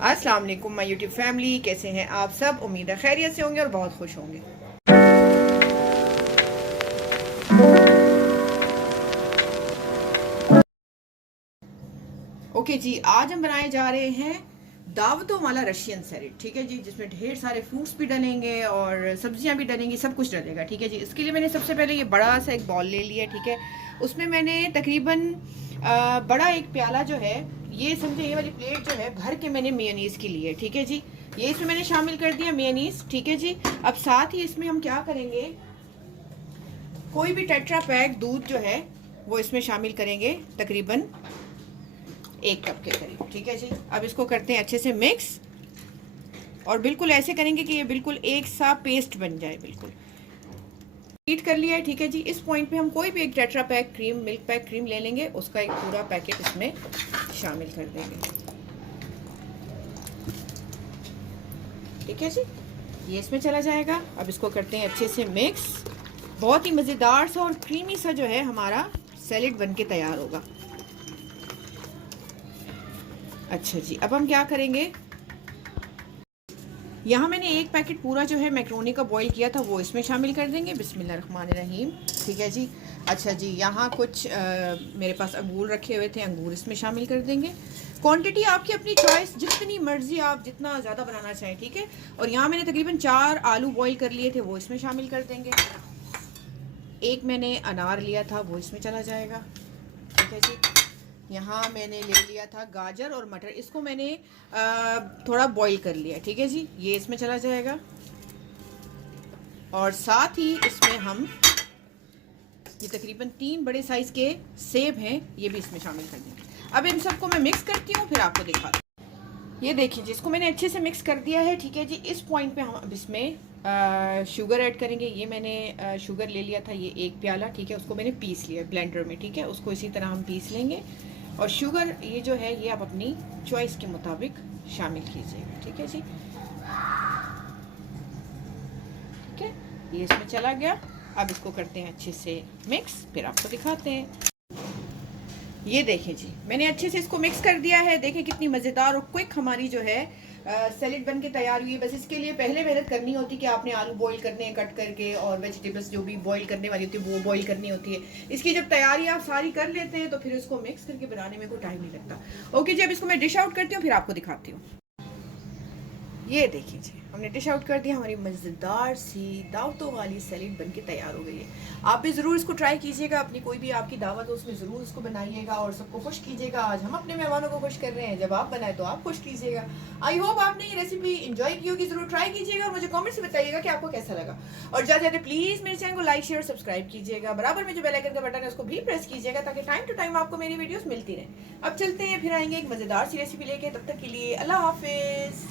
अस्सलाम वालेकुम my YouTube family, कैसे हैं आप सब। उम्मीद है खैरियत से होंगे और बहुत खुश होंगे। ओके जी, आज हम बनाए जा रहे हैं दावतों वाला रशियन सैलेड। ठीक है जी, जिसमें ढेर सारे फ्रूट्स भी डलेंगे और सब्जियां भी डलेंगी, सब कुछ डलेगा। ठीक है जी, इसके लिए मैंने सबसे पहले ये बड़ा सा एक बॉल ले लिया। ठीक है, उसमें मैंने तकरीबन बड़ा एक प्याला जो है, ये समझे ये वाली प्लेट जो है भर के मैंने मेयोनीज की ली है। ठीक है जी, ये इसमें मैंने शामिल कर दिया मेयोनीज। ठीक है जी, अब साथ ही इसमें हम क्या करेंगे, कोई भी टेट्रा पैक दूध जो है वो इसमें शामिल करेंगे, तकरीबन 1 कप के करीब। ठीक है जी, अब इसको करते हैं अच्छे से मिक्स और बिल्कुल ऐसे करेंगे कि ये बिल्कुल एक सा पेस्ट बन जाए। बिल्कुल हीट कर लिया है। ठीक है जी, इस पॉइंट पे हम कोई भी एक tetra pack cream, milk pack cream ले लेंगे, उसका एक पूरा पैकेट इसमें शामिल कर देंगे। ठीक है जी, ये इसमें चला जाएगा। अब इसको करते हैं अच्छे से मिक्स। बहुत ही मज़ेदार सा और क्रीमी सा जो है हमारा सैलेड बन के तैयार होगा। अच्छा जी, अब हम क्या करेंगे, यहाँ मैंने एक पैकेट पूरा जो है मैक्रोनी का बॉईल किया था वो इसमें शामिल कर देंगे। बिस्मिल्लाहिर्रहमानिर्रहीम। ठीक है जी, अच्छा जी, यहाँ कुछ मेरे पास अंगूर रखे हुए थे, अंगूर इसमें शामिल कर देंगे। क्वांटिटी आपकी अपनी चॉइस, जितनी मर्जी आप जितना ज़्यादा बनाना चाहें। ठीक है, और यहाँ मैंने तकरीबन 4 आलू बॉईल कर लिए थे, वो इसमें शामिल कर देंगे। एक मैंने अनार लिया था, वो इसमें चला जाएगा। ठीक है जी, यहाँ मैंने ले लिया था गाजर और मटर, इसको मैंने थोड़ा बॉईल कर लिया। ठीक है जी, ये इसमें चला जाएगा। और साथ ही इसमें हम ये तकरीबन 3 बड़े साइज के सेब हैं, ये भी इसमें शामिल कर देंगे। अब इन सबको मैं मिक्स करती हूँ, फिर आपको दिखाती हूँ। ये देखिए जी, इसको मैंने अच्छे से मिक्स कर दिया है। ठीक है जी, इस पॉइंट पे हम अब इसमें शुगर ऐड करेंगे। ये मैंने शुगर ले लिया था, ये 1 प्याला। ठीक है, उसको मैंने पीस लिया ब्लेंडर में। ठीक है, उसको इसी तरह हम पीस लेंगे। और शुगर ये जो है, ये आप अपनी चॉइस के मुताबिक शामिल कीजिएगा। ठीक है जी, ठीक है, ये इसमें चला गया। अब इसको करते हैं अच्छे से मिक्स, फिर आपको दिखाते हैं। ये देखें जी, मैंने अच्छे से इसको मिक्स कर दिया है। देखें कितनी मज़ेदार और क्विक हमारी जो है सैलेड बन के तैयार हुई है। बस इसके लिए पहले मेहनत करनी होती है कि आपने आलू बॉईल करने हैं कट करके, और वेजिटेबल्स जो भी बॉईल करने वाली होती है वो बॉईल करनी होती है। इसकी जब तैयारी आप सारी कर लेते हैं तो फिर इसको मिक्स करके बनाने में कोई टाइम नहीं लगता। ओके जी, अब इसको मैं डिश आउट करती हूँ, फिर आपको दिखाती हूँ। ये देखिए जी, हमने डिश आउट कर दिया। हमारी मज़ेदार सी दावतों वाली सैलेड बन के तैयार हो गई है। आप भी ज़रूर इसको ट्राई कीजिएगा, अपनी कोई भी आपकी दावत हो उसमें ज़रूर इसको बनाइएगा और सबको खुश कीजिएगा। आज हम अपने मेहमानों को खुश कर रहे हैं, जब आप बनाए तो आप खुश कीजिएगा। आई होप आपने ये रेसिपी इंजॉय की होगी, ज़रूर ट्राई कीजिएगा और मुझे कॉमेंट्स में बताइएगा कि आपको कैसा लगा। और ज़्यादा ज़्यादा प्लीज़ मेरे चैनल को लाइक शेयर सब्सक्राइब कीजिएगा। बराबर में जो बेल आइकन का बटन है उसको भी प्रेस कीजिएगा, ताकि टाइम टू टाइम आपको मेरी वीडियोस मिलती रहे। अब चलते हैं, फिर आएंगे एक मज़ेदार सी रेसिपी लेके। तब तक के लिए अल्लाह हाफिज़।